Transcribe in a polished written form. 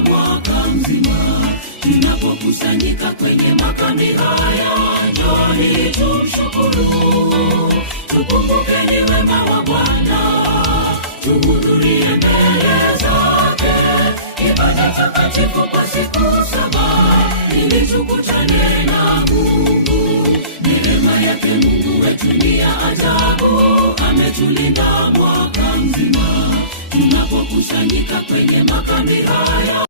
mwaka mzima. Tunapokusanyika kwenye makambi haya, njooni tumshukuru. Tukumbukeni wema wa Bwana, tuhudhurie mbele zake ibada takatifu kwa siku 7 ili tukutane na Mungu. Neema yake Mungu wetu ni ya ajabu, ametulinda mwaka mzima. Tunapokusanyika kwenye makambi haya